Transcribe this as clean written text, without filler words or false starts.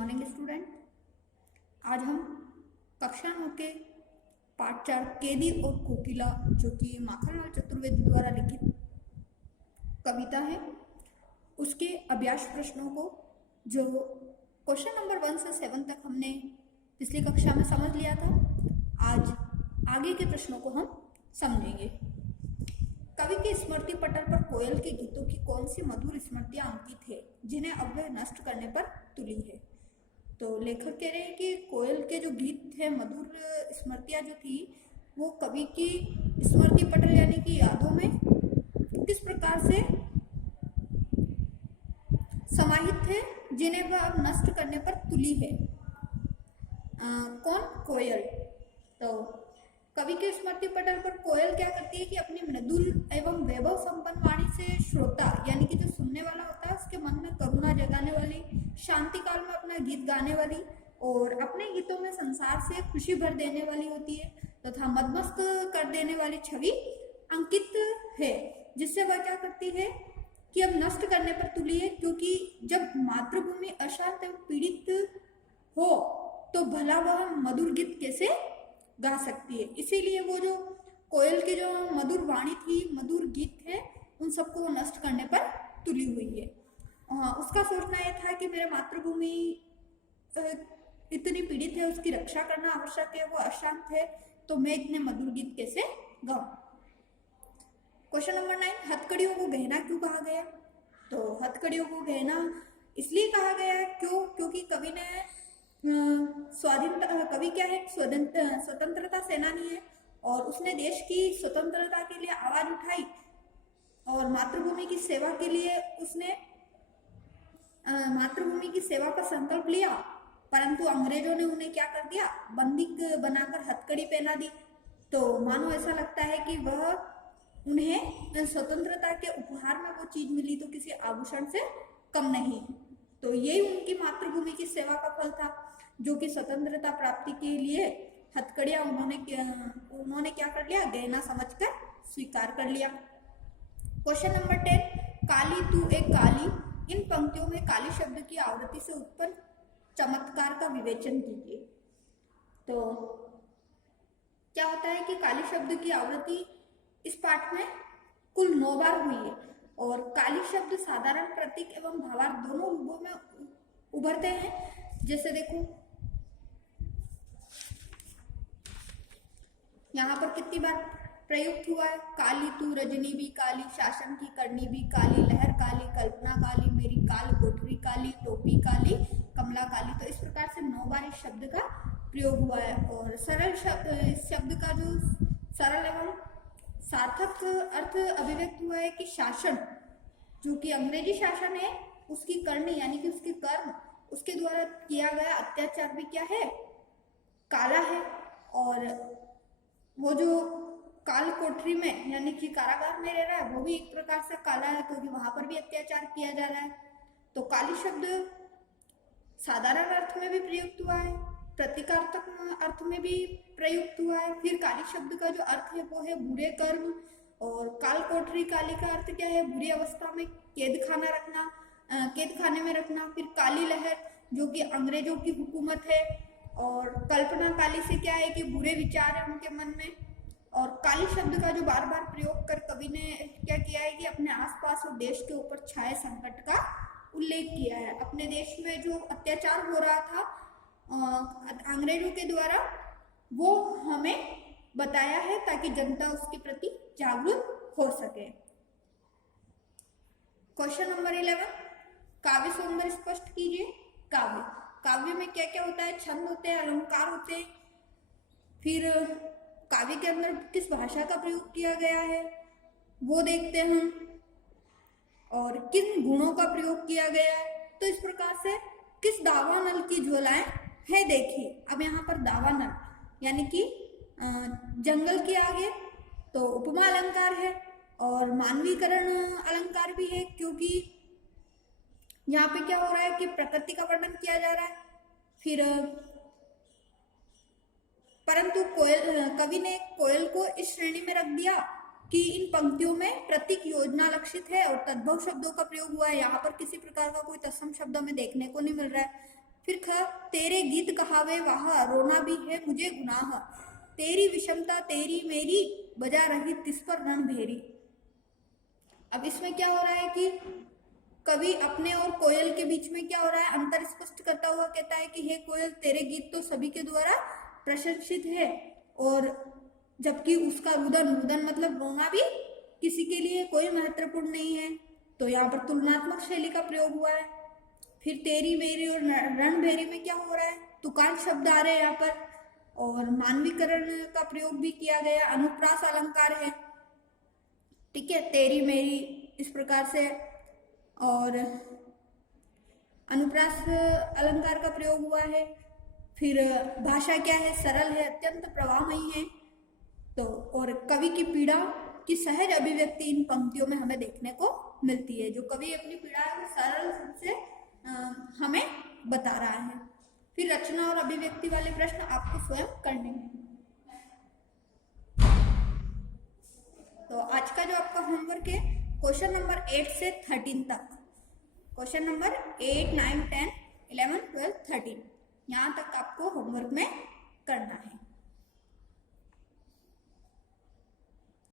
Morning student. आज हम कक्षा 9 के पाठ 4 केदी और कोकिला, जो कि माखनलाल चतुर्वेदी द्वारा लिखित कविता है, उसके अभ्यास प्रश्नों को, जो क्वेश्चन नंबर 1 से 7 तक हमने पिछली कक्षा में समझ लिया था, आज आगे के प्रश्नों को हम समझेंगे। कवि के स्मृति पटल पर कोयल के गीतों की कौन सी मधुर स्मृतियां अंकित है जिन्हें अब वह नष्ट करने पर तुली है। तो लेखक कह रहे हैं कि कोयल के जो गीत थे, मधुर स्मृतियां जो थी, वो कवि की स्मृति पटल यानी कि यादों में किस प्रकार से समाहित थे, जिन्हें वह अब नष्ट करने पर तुली है। कौन? कोयल। तो कवि के स्मृति पटल पर कोयल क्या करती है कि अपनी मृदुल एवं वैभव संपन्न वाणी से श्रोता यानी कि जो सुनने वाला होता है उसके मन में करुणा जगाने वाली, शांति काल में अपना गीत गाने वाली और अपने गीतों में संसार से खुशी भर देने वाली होती है तथा मदमस्त कर देने वाली छवि अंकित है, जिससे वह क्या करती है कि अब नष्ट करने पर तुली है। क्योंकि जब मातृभूमि अशांत एवं पीड़ित हो तो भला वह मधुर गीत कैसे गा सकती है। इसीलिए वो जो कोयल की जो मधुर वाणी थी, मधुर गीत थे, उन सबको नष्ट करने पर तुली हुई है। उसका सोचना यह था कि मेरे मातृभूमि इतनी पीड़ित है, उसकी रक्षा करना आवश्यक है, वो अशांत है, तो मैं इतने मधुर गीत कैसे गाऊं। क्वेश्चन नंबर 9, हथकड़ियों को गहना क्यों कहा गया। तो हथकड़ियों को गहना इसलिए कहा गया है क्योंकि कवि ने कवि क्या है, स्वतंत्रता सेनानी है और उसने देश की स्वतंत्रता के लिए आवाज उठाई और मातृभूमि की सेवा के लिए उसने मातृभूमि की सेवा का संकल्प लिया। परंतु अंग्रेजों ने उन्हें क्या कर दिया, बंदी बनाकर हथकड़ी पहना दी। तो मानो ऐसा लगता है कि वह उन्हें स्वतंत्रता के उपहार में वो चीज मिली तो किसी आभूषण से कम नहीं। तो यही उनकी मातृभूमि की सेवा का फल था, जो कि स्वतंत्रता प्राप्ति के लिए हथकड़ियां उन्होंने क्या कर लिया, गहना समझकर स्वीकार कर लिया। क्वेश्चन नंबर 10, काली तू एक काली, इन पंक्तियों में काली शब्द की आवृत्ति से उत्पन्न चमत्कार का विवेचन कीजिए। तो क्या होता है कि काली शब्द की आवृत्ति इस पाठ में कुल 9 बार हुई है और काली शब्द साधारण, प्रतीक एवं भावार्थ दोनों रूपों में उभरते हैं। जैसे देखो यहाँ पर कितनी बार प्रयुक्त हुआ है, काली तू रजनी भी काली, शासन की करनी भी काली, लहर काली, कल्पना काली, मेरी काल कोठरी काली, टोपी काली, कमला काली। तो इस प्रकार से 9 बार इस शब्द का प्रयोग हुआ है। और सरल शब्द का जो सरल एवं सार्थक अर्थ अभिव्यक्त हुआ है कि शासन, जो कि अंग्रेजी शासन है, उसकी करनी यानी कि उसके कर्म, उसके द्वारा किया गया अत्याचार भी क्या है, काला है। और वो जो काल कोठरी में यानी कि कारागार में रह रहा है, वो भी एक प्रकार से काला है, क्योंकि वहां पर भी अत्याचार किया जा रहा है। तो काली शब्द साधारण अर्थ में भी प्रयुक्त हुआ है, प्रतीकात्मक अर्थ में भी प्रयुक्त हुआ है। फिर काली शब्द का जो अर्थ है वो है बुरे कर्म, और काल कोठरी काली का अर्थ क्या है, बुरी अवस्था में कैद खाने में रखना। फिर काली लहर, जो कि अंग्रेजों की हुकूमत है, और कल्पना काली से क्या है कि बुरे विचार है उनके मन में। और काली शब्द का जो बार बार प्रयोग कर कवि ने क्या किया है कि अपने आसपास और देश के ऊपर छाए संकट का उल्लेख किया है। अपने देश में जो अत्याचार हो रहा था अंग्रेजों के द्वारा, वो हमें बताया है ताकि जनता उसके प्रति जागरूक हो सके। क्वेश्चन नंबर 11, काव्य सौंदर्य स्पष्ट कीजिए। काव्य में क्या क्या होता है, छंद होते हैं, अलंकार होते हैं। फिर काव्य के अंदर किस भाषा का प्रयोग किया गया है वो देखते हैं हम, और किन गुणों का प्रयोग किया गया है। तो इस प्रकार से किस दावानल की ज्वालाएं है, देखिए। अब यहाँ पर दावानल यानी कि जंगल के आगे तो उपमा अलंकार है और मानवीकरण अलंकार भी है, क्योंकि यहाँ पे क्या हो रहा है कि प्रकृति का वर्णन किया जा रहा है। फिर परंतु कवि ने कोयल को इस श्रेणी में रख दिया कि इन पंक्तियों में प्रतीक योजना लक्षित है और तद्भव शब्दों का प्रयोग हुआ है। यहाँ पर किसी प्रकार का कोई तत्सम शब्द हमें देखने को नहीं मिल रहा है। फिर ख, तेरे गीत कहावे वाह, रोना भी है मुझे गुनाह, तेरी विषमता तेरी मेरी, बजा रही तिस पर रणभेरी। अब इसमें क्या हो रहा है कि कवि अपने और कोयल के बीच में क्या हो रहा है, अंतर स्पष्ट करता हुआ कहता है कि हे कोयल, तेरे गीत तो सभी के द्वारा प्रशंसित है, और जबकि उसका रुदन, रुदन मतलब रोना भी किसी के लिए कोई महत्वपूर्ण नहीं है। तो यहाँ पर तुलनात्मक शैली का प्रयोग हुआ है। फिर तेरी मेरी और रणभेरी में क्या हो रहा है, तुकांत शब्द आ रहे हैं यहाँ पर, और मानवीकरण का प्रयोग भी किया गया, अनुप्रास अलंकार है, ठीक है, तेरी मेरी इस प्रकार से, और अनुप्रास अलंकार का प्रयोग हुआ है। फिर भाषा क्या है, सरल है, अत्यंत प्रवाहमयी है। तो और कवि की पीड़ा की सहज अभिव्यक्ति इन पंक्तियों में हमें देखने को मिलती है। जो कवि अपनी पीड़ा सरल रूप से हमें बता रहा है। फिर रचना और अभिव्यक्ति वाले प्रश्न आपको स्वयं करने हैं। तो आज का जो आपका होमवर्क है, क्वेश्चन नंबर 8 से 13 तक, क्वेश्चन नंबर 8, 9, 10, 11, 12, 13, यहाँ तक आपको होमवर्क में करना है।